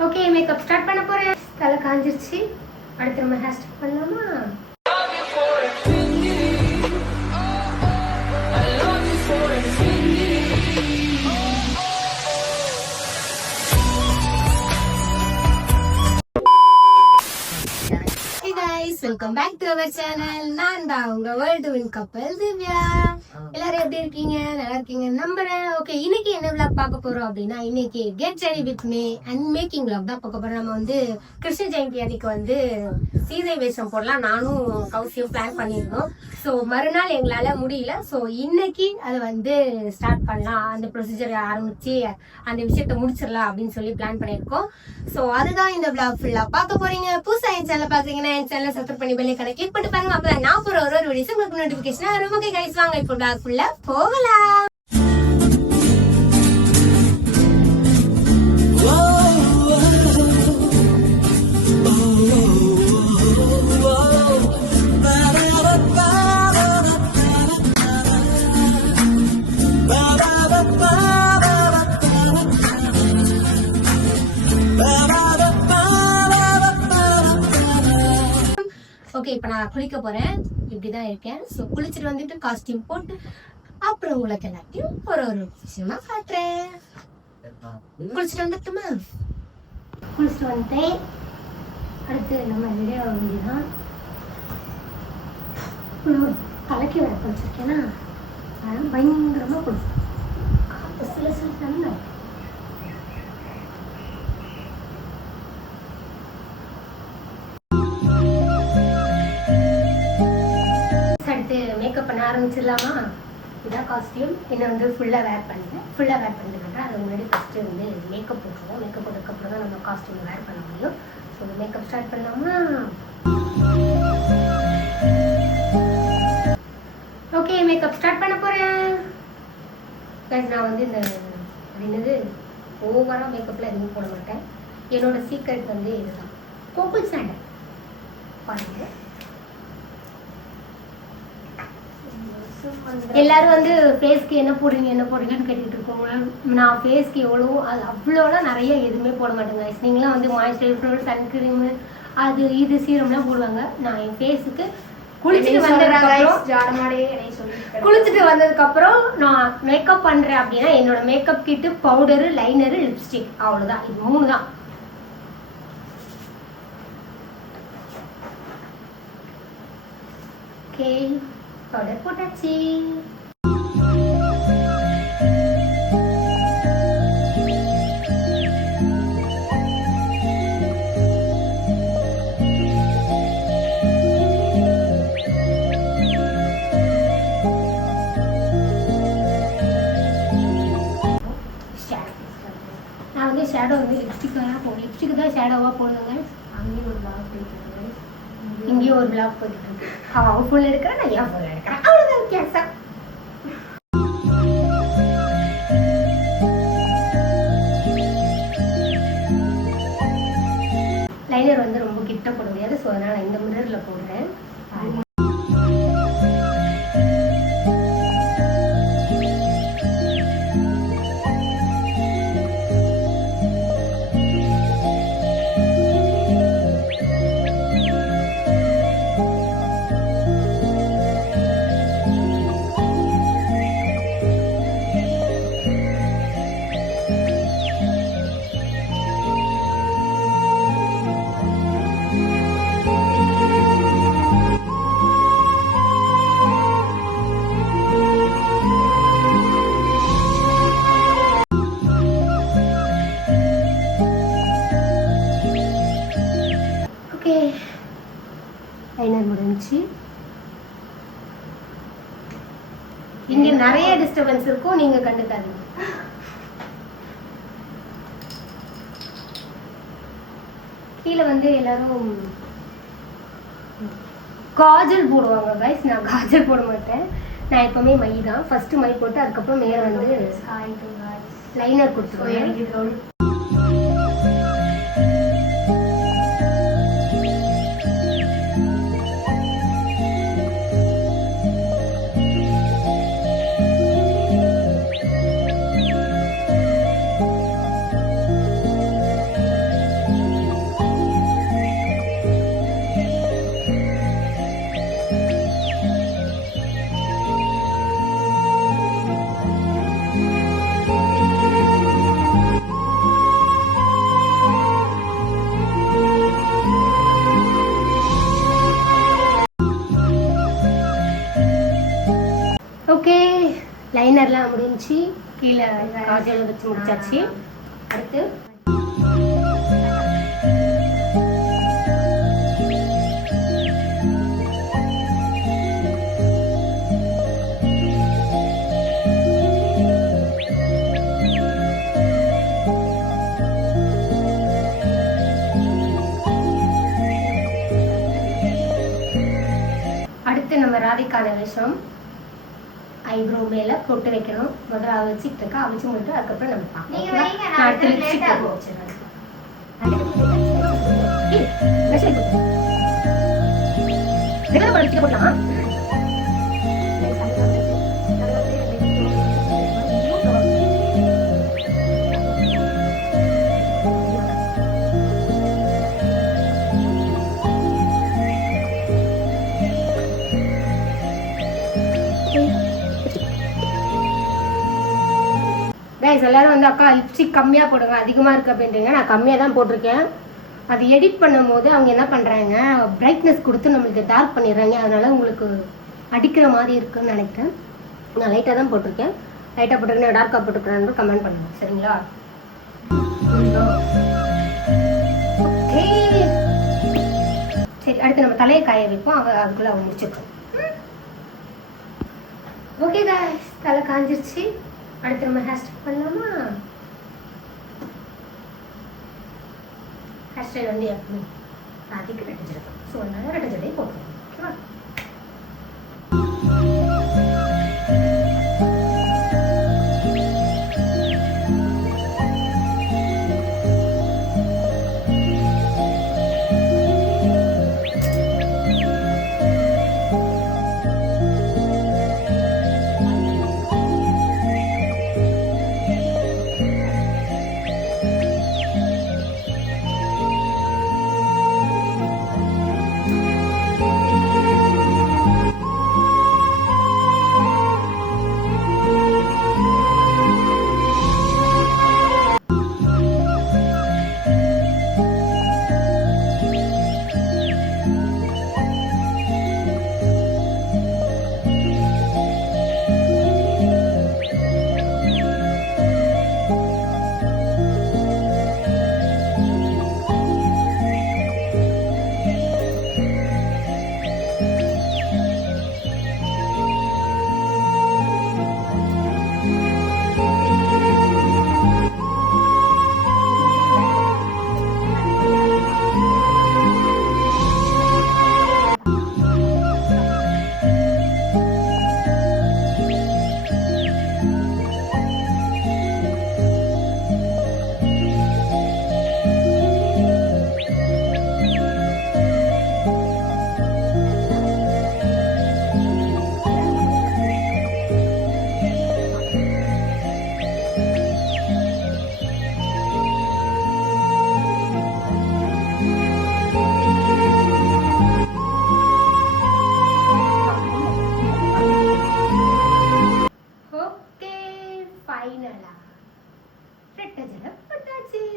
Okay, makeup start பண்ண போறேன். தலை காஞ்சிருச்சு. அடுத்து நம்ம ஹேர் ஸ்டைல் பண்ணலாமா? Welcome back to our channel. நான் தான் உங்க வேர்ல்டு வின் கப்பல் திவ்யா. எல்லாரும் எப்படி இருக்கீங்க? நல்லா இருக்கீங்க நம்புறேன். ஓகே, இன்னைக்கு என்ன விளாக் பார்க்க போறோம் அப்படின்னா, இன்னைக்கு get ready with me and making vlog தான் பார்க்க போறோம். நம்ம வந்து கிருஷ்ண ஜெயந்தி அன்னைக்கு சீதை வேஷம் போடலாம் நானும் கௌசியும் பிளான் பண்ணியிருந்தோம். ஸோ மறுநாள் எங்களால முடியல. ஸோ இன்னைக்கு அதை ஸ்டார்ட் பண்ணலாம், அந்த ப்ரொசீஜரை ஆரம்பிச்சு அந்த விஷயத்த முடிச்சிடலாம் அப்படின்னு சொல்லி பிளான் பண்ணியிருக்கோம். ஸோ அதுதான் இந்த விளாக் ஃபுல்லா பார்க்க போறீங்க. புதுசா என் சேனல் பாக்குறீங்கன்னா என் சேனல் சப்ஸ்கிரைப் பண்ணி பெல் ஐகானை கிளிக் பண்ணி பாருங்க. அப்பதான் நான் போற ஒரு வீடியோஸ் உங்களுக்கு நோட்டிபிகேஷன் வரும். ஓகே கைஸ், வாங்க இப்போ விளாக் ஃபுல்லா போகலாம். ஓகே, இப்போ நான் குளிக்க போறேன். இப்படிதான் இருக்கேன். ஸோ குளிச்சுட்டு வந்துட்டு காஸ்டியூம் போட்டு அப்புறம் உங்களுக்கு எல்லாத்தையும் ஒரு விஷயமா காட்டுறேன். குளிச்சுட்டு வந்துட்டுமா? குளிச்சுட்டு வந்துட்டேன். அடுத்து நம்ம வீடியோ வேண்டியதான். தலைக்கு வர குளிச்சிருக்கேன்னா பயங்கரமா குளிச்சு சில சில தண்ணி. மேக்கப் பண்ண ஆரம்பிச்சிடலாமா? இதான் காஸ்டியூம். என்ன ஃபுல்லாக வேர் பண்ணிட்டு அது முன்னாடி ஃபஸ்ட்டு மேக்கப் போட்டுருவோம். மேக்கப் போட்டதுக்கப்புறம் தான் நம்ம காஸ்டியூம் வேர் பண்ண முடியும். ஸோ மேக்கப் ஸ்டார்ட் பண்ணலாமா? ஓகே, மேக்கப் ஸ்டார்ட் பண்ண போகிறேன். நான் இந்த ஓவராக மேக்கப்பில் எதுவும் போட மாட்டேன். என்னோட சீக்ரெட் இதுதான், கோகுல் சாண்டல் பாருங்க. எல்லாரும் ஃபேஸ்க்கு என்ன போடுறீங்கன்னு கேட்டுட்டு இருக்கோங்க. நான் ஃபேஸ்க்கு எவ்வளோ அவ்வளோலாம் நிறைய எதுவுமே போட மாட்டேங்க. நீங்களாம் மாய்ஸ்சரைசர், சன்கிரீமு, அது இது சீரம்லாம் போடுவாங்க. நான் என் ஃபேஸுக்கு குளிச்சுட்டு வந்ததுக்கப்புறம் நான் மேக்கப் பண்ணுறேன் அப்படின்னா என்னோட makeup kit powder, liner, lipstick, அவ்வளோதான். இது 3 தான். ஓகே, பவுடர் போட்டாச்சு. நான் ஷேடோ லிப்ஸ்டிக் தான் ஷேடோவாக போடுவேங்க. அங்கேயும் ஒரு பிளாக் போயிட்டு இங்கேயும் ஒரு பிளாக் போயிட்டு இருக்கு. அவன் ஃபுல் எடுக்கிறேன், நான் ஏன் ஃபுல் எடுக்கிறேன், அவ்வளோதான் வித்தியாசம். லைனர் ரொம்ப கிட்ட போட முடியாது. ஸோ அதனால் நான் இந்த மிரரில் போடுறேன். லைனர் முடிஞ்சு. இங்க நிறைய டிஸ்டர்பன்ஸ் இருக்கும், நீங்க கண்டுக்காதீங்க. கீழே எல்லாரும் காஜல் போடுவாங்க கைஸ். நான் காஜல் போட மாட்டேன். நான் எப்பவுமே மை தான். ஃபர்ஸ்ட் மை போட்டு அதுக்கப்புறம் மேலே லைனர் கொடுத்துருவேன். ஐலைனர்லாம் முடிஞ்சு கீழே காஜல் வச்சு முடிச்சாச்சு. அடுத்து நம்ம ராதிகான விஷயம் ஐப்ரோ மேல போட்டு வைக்கணும். முதல்ல வச்சுட்டு இருக்கா, அவிச்சு முடிட்டு அதுக்கப்புறம் நம்ம பார்க்கலாம். அடுத்து லிப்ஸ்டிக் போட்டு வச்சிடறேன். போடலாம். எல்லாரும் வந்து அக்கா லிப்ஸ்டிக் கம்மியாக போடுங்க, அதிகமாக இருக்குது அப்படின்றீங்க. நான் கம்மியாக தான் போட்டிருக்கேன். அது எடிட் பண்ணும் போது அவங்க என்ன பண்ணுறாங்க, பிரைட்னஸ் கொடுத்து நம்மளுக்கு டார்க் பண்ணிடுறாங்க. அதனால் உங்களுக்கு அடிக்கிற மாதிரி இருக்குன்னு நினைக்கிறேன். நான் லைட்டாக தான் போட்டிருக்கேன். லைட்டாக போட்டிருக்கேன், டார்க்காக போட்டுருக்கேன்னு கமெண்ட் பண்ணுங்கள், சரிங்களா? சரி, அடுத்து நம்ம தலையை காய வைப்போம். அதுக்குள்ளே அவங்க முடிச்சிருக்கோம். ஓகே गाइस, தலை காஞ்சிருச்சு. அடுத்து நம்ம ஹேர் ஸ்டைல் பண்ணலாமா? ஹேர் ஸ்டைல் வந்து எப்பவும் ராதிக்கு ரெட்டை ஜடை, ஸோ அதனால ரெட்டை ஜடையை போட்டுருவோம். ஓகேவா?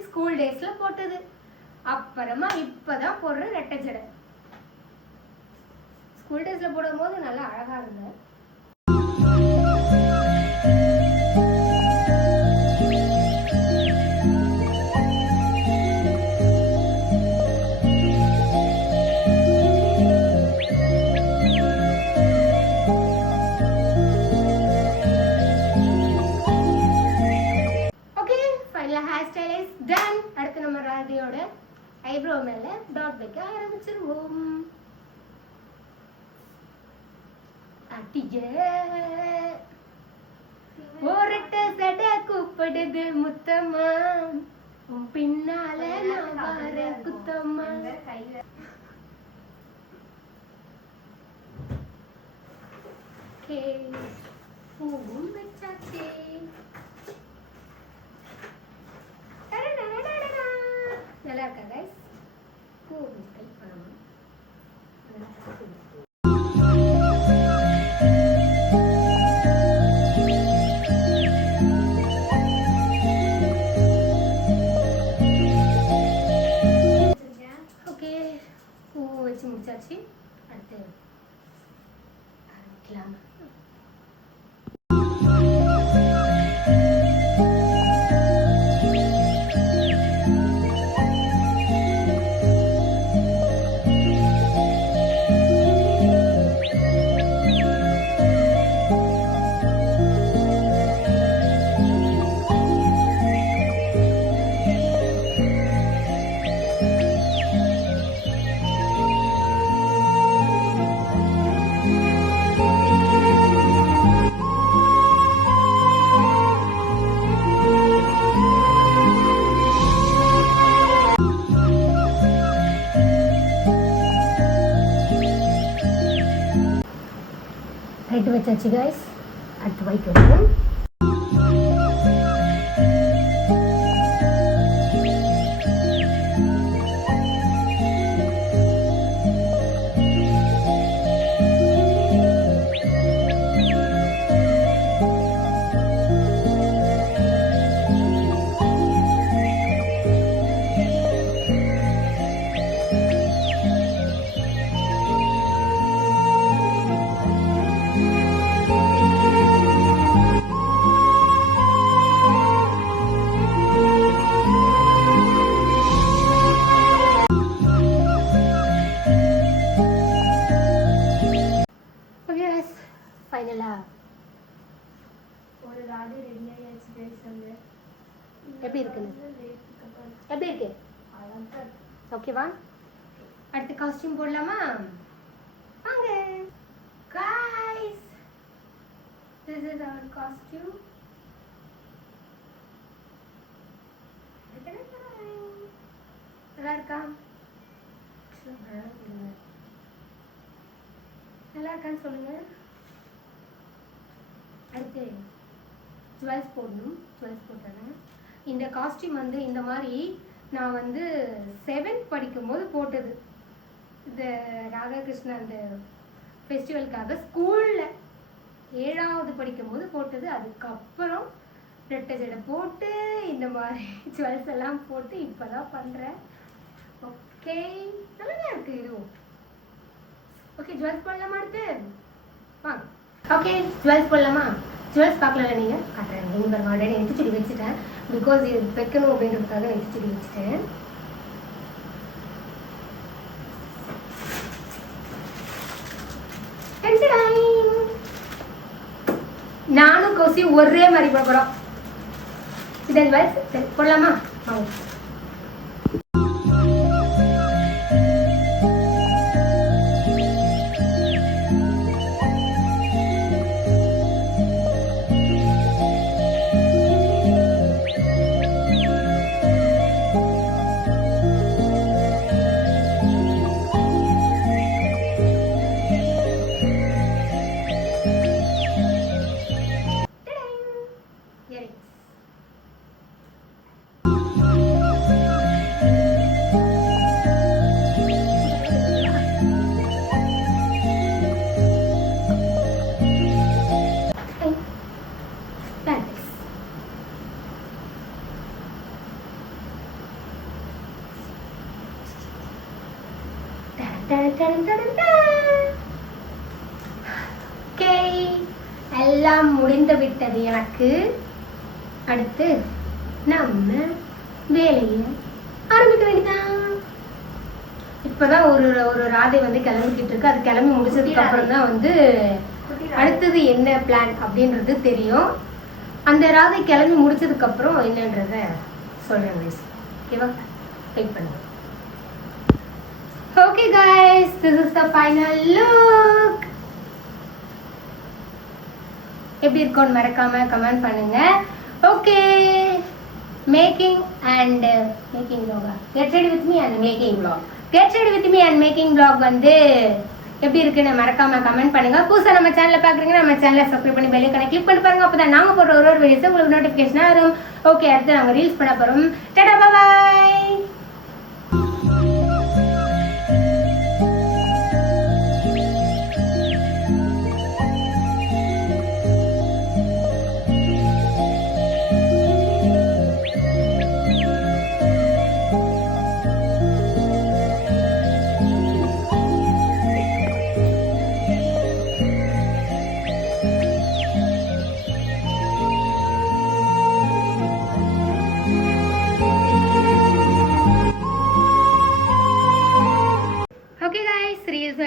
ஸ்கூல் டேஸ்ல போட்டது, அப்புறமா இப்பதான் போடுற ரெட்டை ஜடை. ஸ்கூல் டேஸ்ல போடும் போது நல்லா அழகா இருந்தேன். ஐப்ரோ மேல டாட் வைக்க ஆரம்பிச்சிருவோம். ஒரட்ட சட கூப்பிடுது முத்தம்மா, பின்னால நான் வர குத்தம்மா. பூவும் வச்சாச்சே. நல்லா இருக்கா கைஸ்? பூ ட்ரை பண்ணணும். ஓகே, பூ வச்சு முடிச்சாச்சு. அடுத்து ரெட் வச்சாச்சு கைஸ். அடுத்து ஒயிட் வைக்கணும். எப்படி இருக்கு? ஓகேவா? அடுத்து காஸ்டியூம் போடலாமா? வாங்க guys, this is our costume. நல்லா இருக்கா? நல்லா இருக்கான்னு சொல்லுங்க. அடுத்து ஜுவல்ஸ் போடணும். ஜுவல்ஸ் போட்டுறேன். இந்த காஸ்டியூம் வந்து இந்த மாதிரி நான் வந்து 7th படிக்கும்போது போட்டது. இந்த ராதாகிருஷ்ணன் அந்த ஃபெஸ்டிவலுக்காக ஸ்கூலில் 7வது படிக்கும்போது போட்டது. அதுக்கப்புறம் ரெட்டை ஜடை போட்டு இந்த மாதிரி ஜுவல்ஸ் எல்லாம் போட்டு இப்போ தான் பண்ணுறேன். ஓகே, நல்லா தான் இருக்குது இதுவும். ஓகே, ஜுவல்ஸ் போடலாமா? அடுத்து வாங்க. ஓகே, ஜுவல்ஸ் போடலாமா? ஜுவல்ஸ் பார்க்கல நீங்கள் காட்டுறேன். நீங்கள் ஆல்ரெடி நெத்திச்செடி வச்சுட்டேன். பிகாஸ் இது வைக்கணும் அப்படின்றதுக்காக நெத்திச்செடி வச்சுட்டேன். நானும் கோசி ஒரே மாதிரி போட போகிறோம். இதன் ஜுவல்ஸ் சரி போடலாமா? வாங்க. எல்லாம் முடிந்து விட்டது எனக்கு. அடுத்து நம்ம வேலையை ஆரம்பிக்க வேண்டியதான். இப்பதான் ஒரு ராதை வந்து கிளம்பிக்கிட்டு இருக்கு. அது கிளம்பி முடிச்சதுக்கு அப்புறம் தான் வந்து அடுத்தது என்ன பிளான் அப்படின்றது தெரியும். அந்த ராதை கிளம்பி முடிச்சதுக்கு அப்புறம் என்னன்றத சொல்றேன். ஓகேவா? வெயிட் பண்ணுங்க. Okay guys, this is the final look. எப்படி இருக்கும்னு மறக்காம கமெண்ட் பண்ணுங்க. Okay, making vlog. Get ready with me and making vlog. Get ready with me and making vlog வந்து எப்படி இருக்குன்னு மறக்காம கமெண்ட் பண்ணுங்க. புதுசா நம்ம சேனலை பாக்குறீங்கன்னா நம்ம சேனலை சப்ஸ்கிரைப் பண்ணி பெல் ஐகானை கிளிக் பண்ணி பாருங்க. அப்பதான் நாங்க போடுற ஒரு வீடியோஸ் உங்களுக்கு நோட்டிபிகேஷனா வரும். ஓகே, அடுத்து நாங்க ரீல்ஸ் பண்ண போறோம். டாடா பை பை.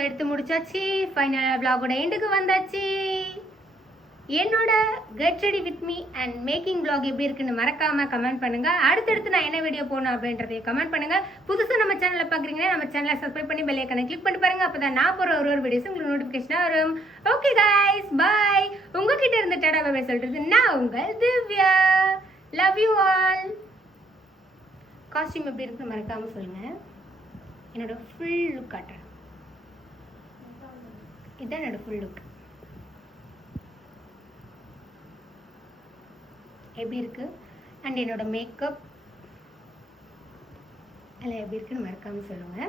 எடுத்து முடிச்சாச்சு. ஃபைனல் vlog-ஓட எண்டுக்கு வந்தாச்சு. என்னோட get ready with me and making vlog எப்படி இருக்குன்னு மறக்காம கமெண்ட் பண்ணுங்க. அடுத்தடுத்து நான் என்ன வீடியோ போடணும் அப்படின்றதையும் கமெண்ட் பண்ணுங்க. புதுசா நம்ம சேனலை பாக்குறீங்கன்னா நம்ம சேனலை சப்ஸ்கிரைப் பண்ணி பெல் ஐகானை கிளிக் பண்ணி பாருங்க. அப்பதான் நான் போற ஒரு வீடியோஸ் உங்களுக்கு நோட்டிபிகேஷனா வரும். Okay guys, bye. உங்ககிட்ட இருந்து டாடா பை பை சொல்றது நான் உங்கள் Divya. Love you all. Costume எப்படி இருக்குன்னு மறக்காம சொல்லுங்க. என்னோட ஃபுல் லுக் காட்டுறேன். இதுதான் என்னோட ஃபுல் லுக். எப்படி இருக்கு அண்ட் என்னோட மேக்கப் எல்லாம் எப்படி இருக்குன்னு மறக்காம சொல்லுங்க.